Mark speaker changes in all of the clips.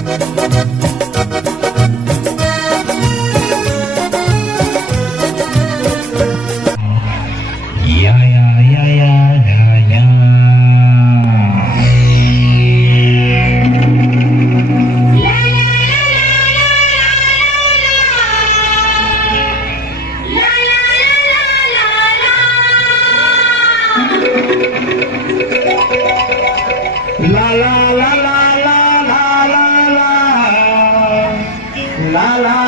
Speaker 1: Thank you. I love la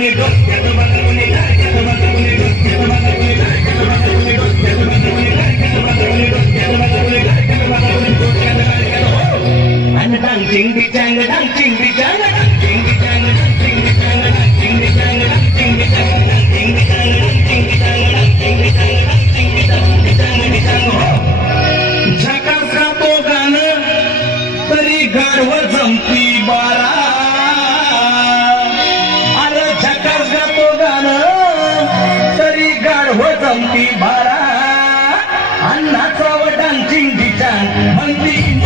Speaker 1: Let me look at बारा अन्ना सावधान चिंदी चंद मंदी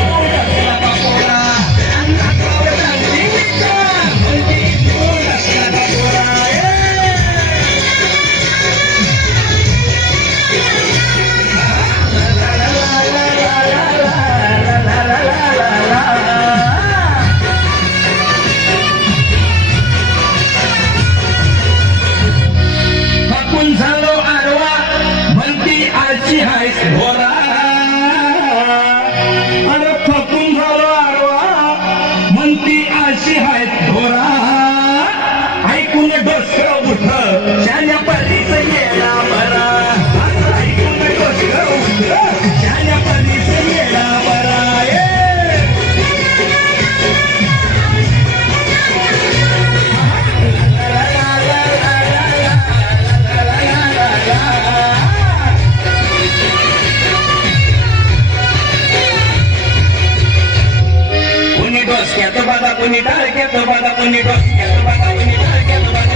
Speaker 1: आशीर्द थो Que tu pata punita, que tu pata punita, que